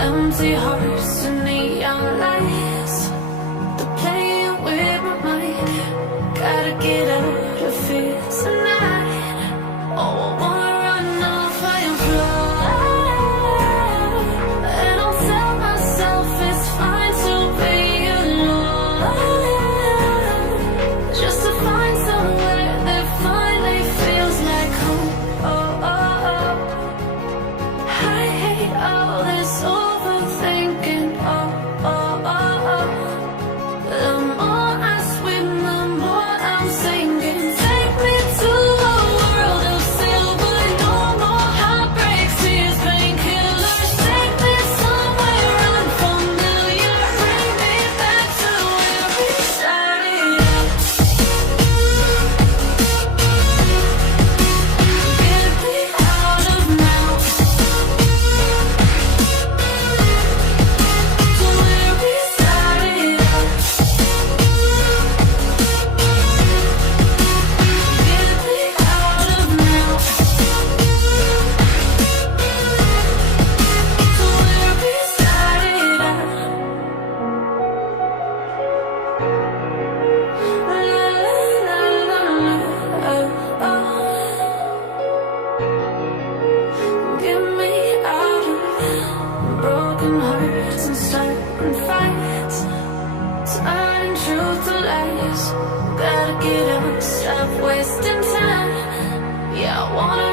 Empty hearts and neon lights, they're playing with my mind. Gotta get out of here tonight. Oh, I wanna run off and fly, and I'll tell myself it's fine to be alone, just to find somewhere that finally feels like home. Oh, oh, oh. I hate all this overthinking. Oh, oh, oh, oh. The more I swim, the more I'm sinking. Take me to a world of silver, no more heartbreaks, tears, painkillers. Take me somewhere unfamiliar, bring me back to where we started out. Get me out of now, to where we started out. Get me out of now, to where we started out. La la la la la, oh, oh. Get me out of broken hearts and starting fights, turning truth to lies. Gotta get up, stop wasting time. Yeah, I wanna